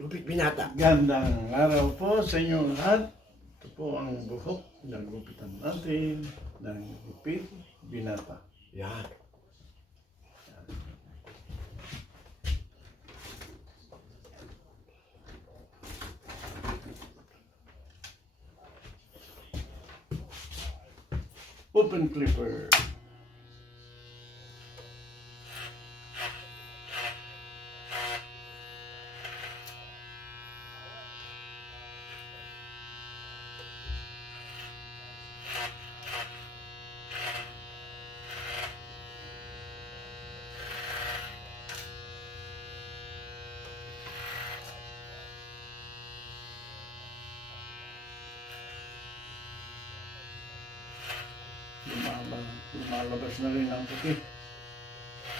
Gupit binata. Gandang araw po sa inyo lahat. Ito po ang buhok na gupitan natin ng gupit binata. Yan. Open clipper. Lumalabas na rin ang puti.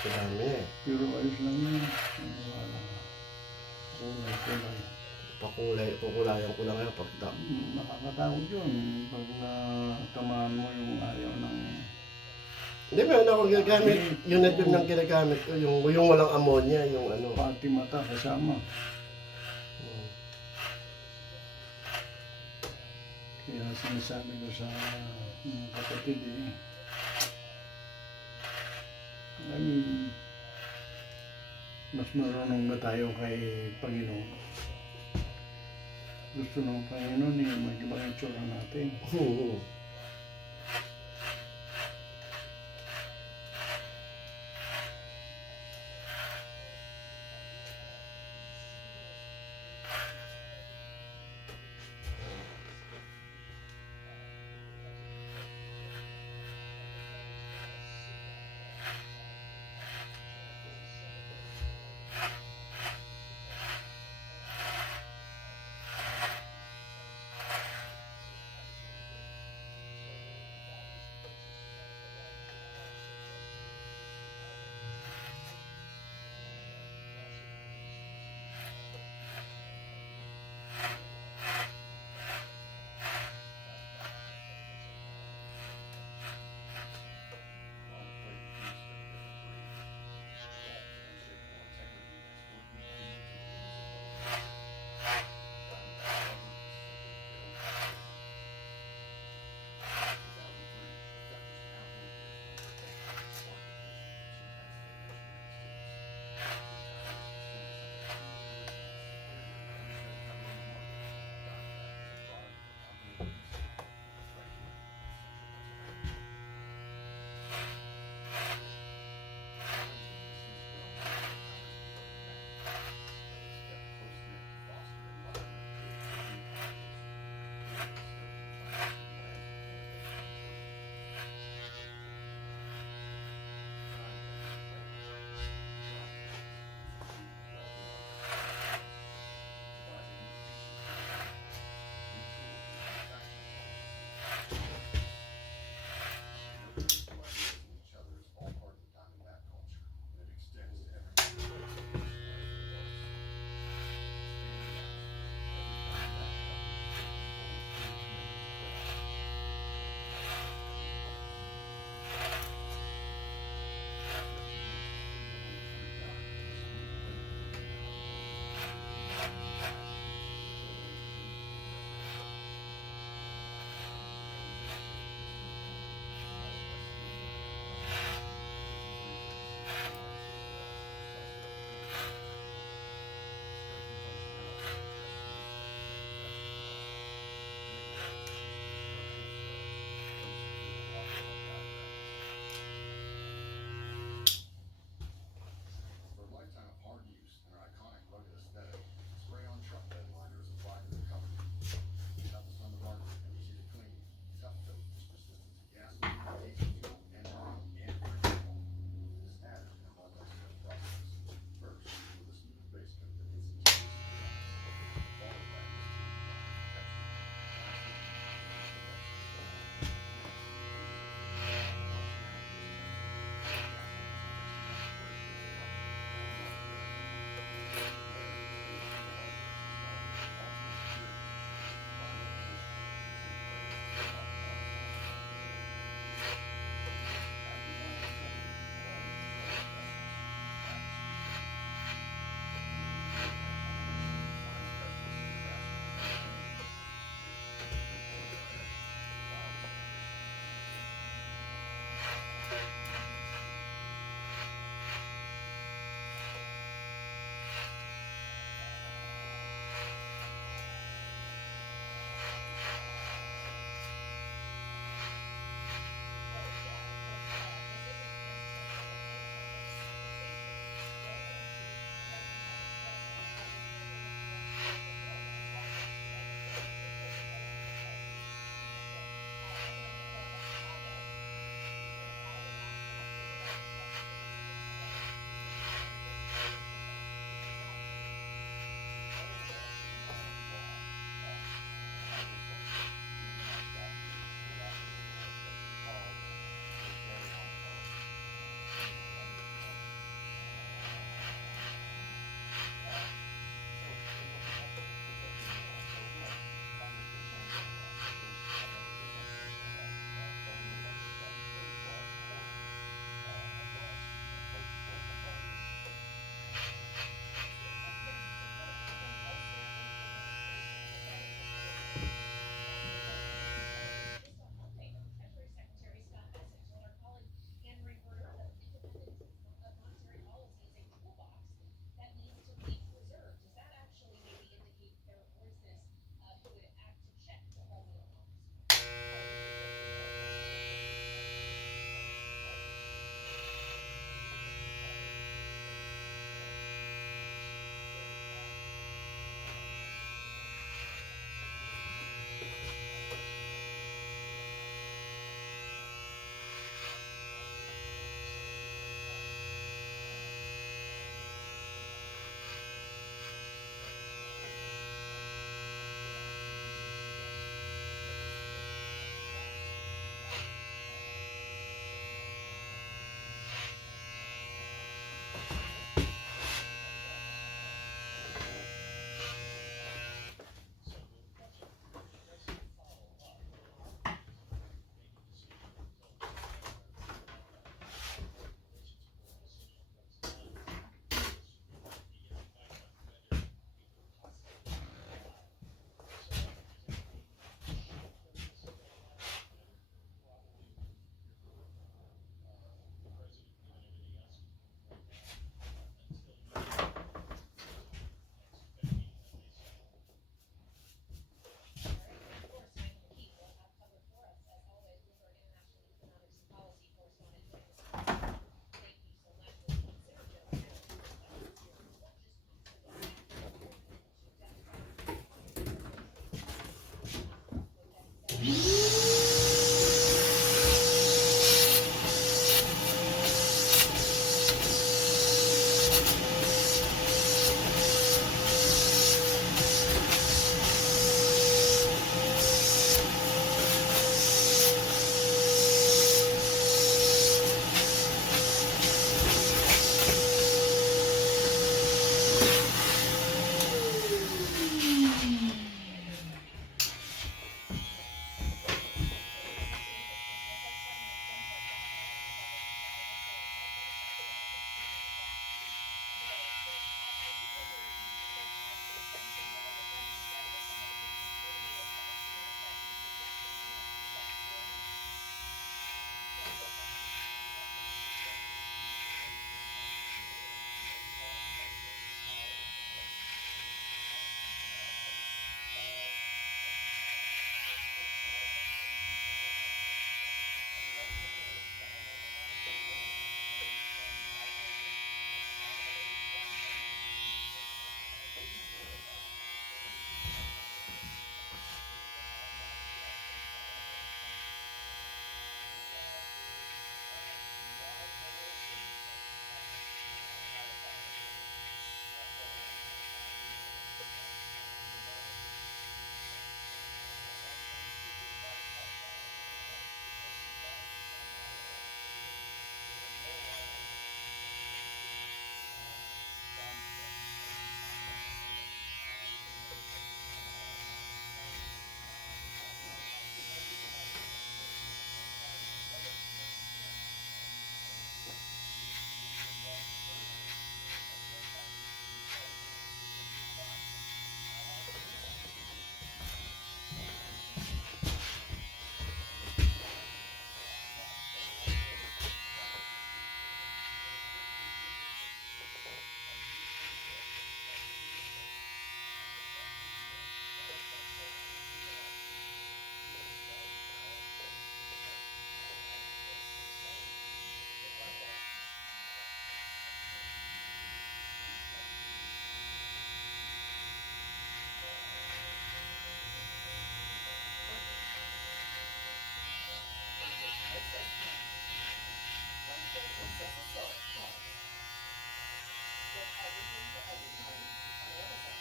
Madami. Pero ayos lang yun. Kulay. Kukulayan ko lang ngayon pagta. Nakakatakot yun pag natamaan mo yung ayaw ng... Hindi, meron ako ginagamit. Yun na yun ang ginagamit ko. Yung walang ammonia, yung ano. Pati mata kasama. Kaya sinasabi ko sa kapatid mas marunong na tayo kay Panginoon. Gusto ng Panginoon mag-ibang itsura natin.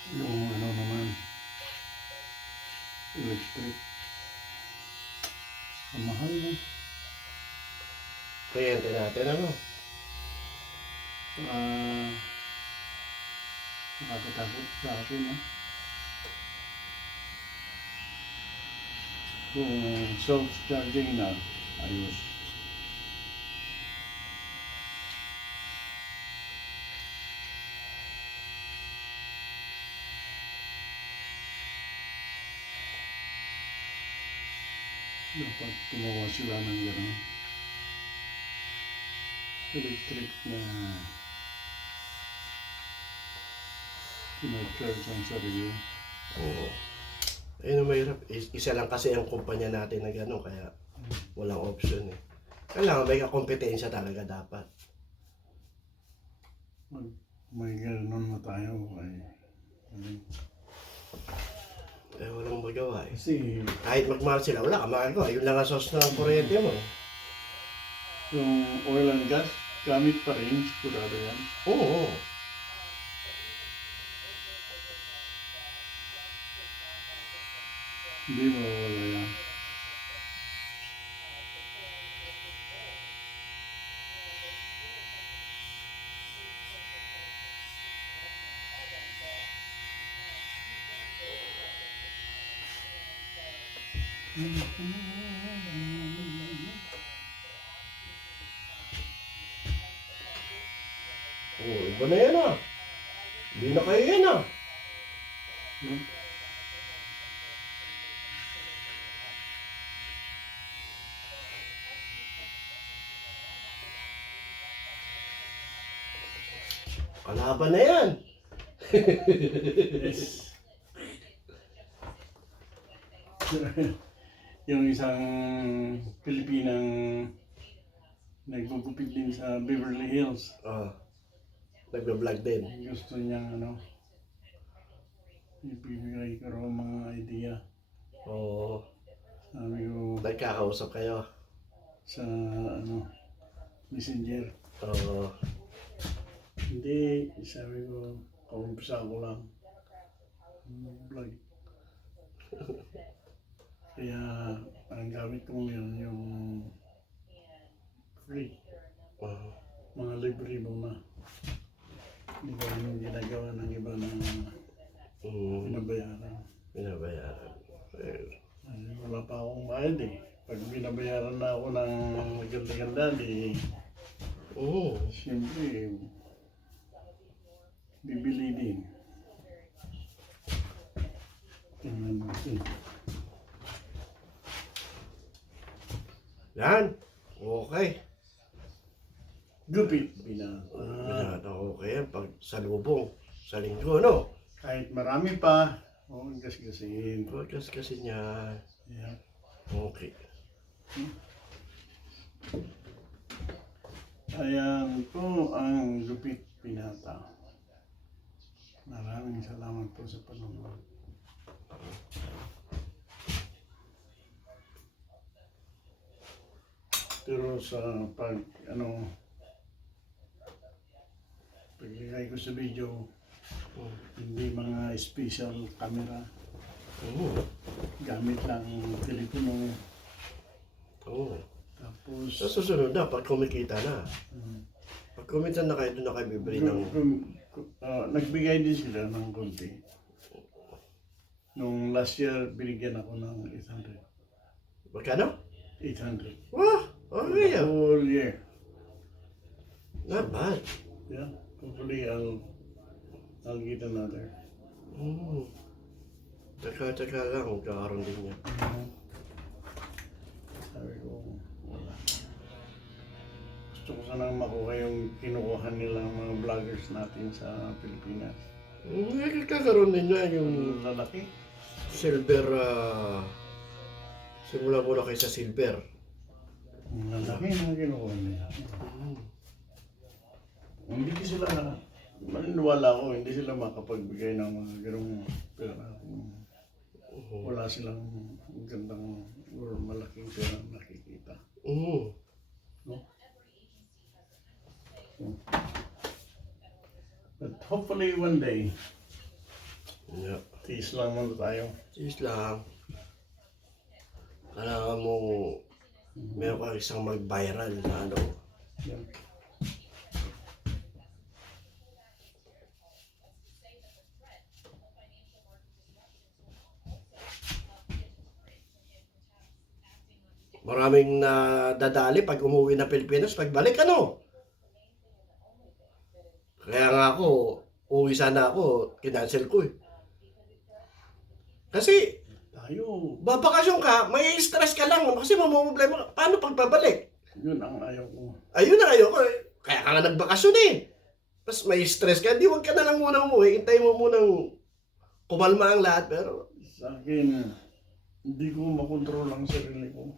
Yung ano naman, electric. Ang mahal mo. Kliyente natin, ano? Nakakatakot sa akin, ha? Kung self-charging na, ayos. Dapat gumawa sila ng gano'n. Electric na kinocharge ang sarili. Oo. Ayun ang mahirap. Isa lang kasi ang kumpanya natin na gano'n, kaya walang option eh. Kailangan may kakompetensya talaga dapat. May gano'n na tayo. Walang magawa eh. Kasi Kahit magmahal sila, wala ka magagawa. Yun lang ang source ng kuryente mo. yung oil and gas, gamit pa rin, sigurado yan. Oo. Hindi mawawala yan. Oo, iba na yan ah. Hindi na kayo yan ah. Hmm? Kalaban na yan. Yes. Yung isang Pilipinang nagbubupit din sa Beverly Hills. Nagbablog din. Gusto niyang ibibigay ko raw mga idea. Oo. Sabi ko Nagkakausap kayo. sa messenger. Oo. Hindi, sabi ko, kaumpisa ko lang. Vlog. Kaya ang gamit ko ngayon yung free. Mga libre mo na. Hindi ko yung ginagawa ng iba na binabayaran. Binabayaran. Wala pa akong bayad eh. Pag binabayaran na ako ng ganda-ganda, siyempre, bibili din. Tingnan natin. Yan. Okay. Gupit, binata. Binata okay yan. Pag salubong. Sa linggo, no? Kahit marami pa, gasgasin. Podcast kasi niya. Yeah. Okay. Ayan po ang Gupit Binata. Maraming salamat po sa panonood. Pero sa paglagay ko sa video, hindi mga special camera. Gamit lang telepono. Tapos Sa susunod na, pag kumikita na. Pag kumita na kayo, doon na kayo bibili ng... nagbigay din sila ng konti. Nung last year, binigyan ako ng 800. Magkano? 800. Wah! Okay yan. Whole year. Not bad. Yeah. Hopefully, I'll get another. Tsaka lang, magkakaroon din yan. Sabi ko, wala. Gusto ko sanang makuha yung kinukuha nilang mga vloggers natin sa Pilipinas. Kakaroon din na yung Lalaki. silver, simula muna kayo sa silver. Lalaki mga kinukuha nila. Hindi sila, maniniwala ko, hindi sila makapagbigay ng mga ganong pera. Wala silang gandang or malaking pera nakikita. No? But hopefully one day, Tiis lang muna tayo. Sis lang. Kailangan mo meron ka isang mag-viral na ano. Yan. Maraming nadadali pag umuwi na Pilipinas, pagbalik ano. Kaya nga ako, uwi sana ako, kinancel ko eh. Kasi, Tayo. babakasyon ka, may stress ka lang kasi mamumblema ka. Paano pagpabalik? Yun ang ayaw ko. Ayun na ayoko eh. Kaya ka nga nagbakasyon eh. Tapos may stress ka, di wag ka na lang muna umuwi. Hintayin mo munang kumalma ang lahat. Pero, Sa akin, hindi ko makontrol ang sarili ko.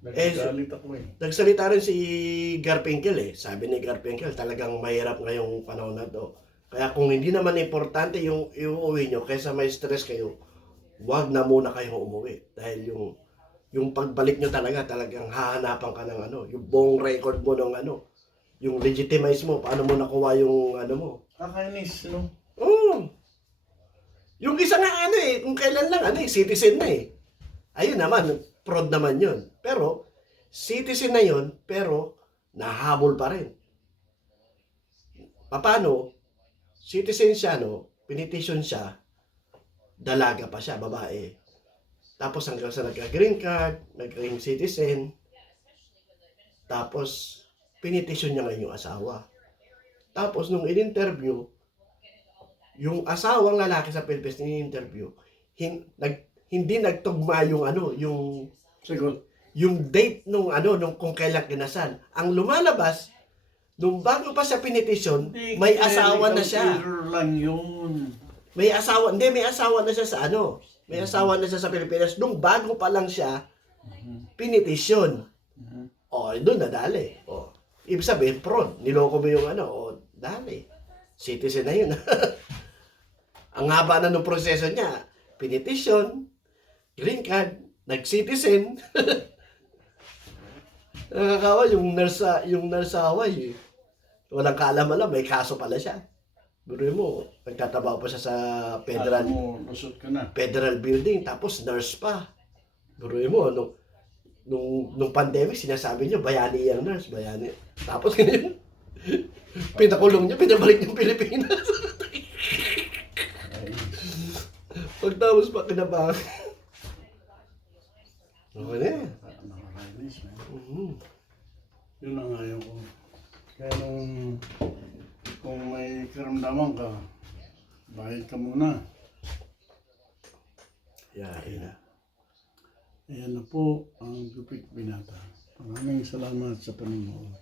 Nagagalit ako eh. nagsalita rin si Garfinkel eh. Sabi ni Garfinkel, talagang mahirap ngayong panahon na to. Kaya kung hindi naman importante yung iuwi nyo, kaysa may stress kayo, wag na muna kayong umuwi. Dahil yung pagbalik nyo talagang hahanapan ka ng ano, yung buong record mo ng ano, yung legitimize mo, paano mo nakuha yung ano mo. Kakainis, no? Oo. Yung isa nga ano eh, kung kailan lang ano eh, citizen na eh. Ayun naman, fraud naman yun. Pero, citizen na yun, pero nahabol pa rin. Paano? Citizen siya, no? Pinitisyon siya, dalaga pa siya, babae. Tapos hanggang sa nagka-green card, nagka-green citizen, tapos pinitisyon niya ngayon yung asawa. Tapos nung in-interview, yung asawang lalaki sa Philippines in-interview, hindi nagtugma yung ano, Sagot. yung date nung ano, nung kung kailan kinasal. Ang lumalabas, nung bago pa siya pinitisyon, may asawa na siya. Error lang yun. May asawa na siya sa ano. May asawa na siya sa Pilipinas. Nung bago pa lang siya, pinitisyon. O, doon nadali. O, ibig sabihin, fraud. Niloko mo yung ano. O, dali. Citizen na yun. Ang haba na nung proseso niya. Pinitisyon, green card, nag-citizen. Nakakawa yung nurse sa Hawaii. Walang kaalam-alam, may kaso pala siya. Biro mo, nagtatrabaho pa siya sa Alam mo, lusot ka na. federal building, tapos nurse pa. Biro mo, nung pandemic, sinasabi niyo, bayani yung nurse, bayani. Tapos ganyan, pinakulong niya, pinabalik niyang Pilipinas. Ay, Pagtapos pa kinabahan. Okay na yan. nakakainis, man. Mhm. Yun ang ayaw ko. Kaya kung may karamdaman ka, bahid ka muna. Yain na. Ayan na po ang Gupit Binata. Maraming salamat sa panonood.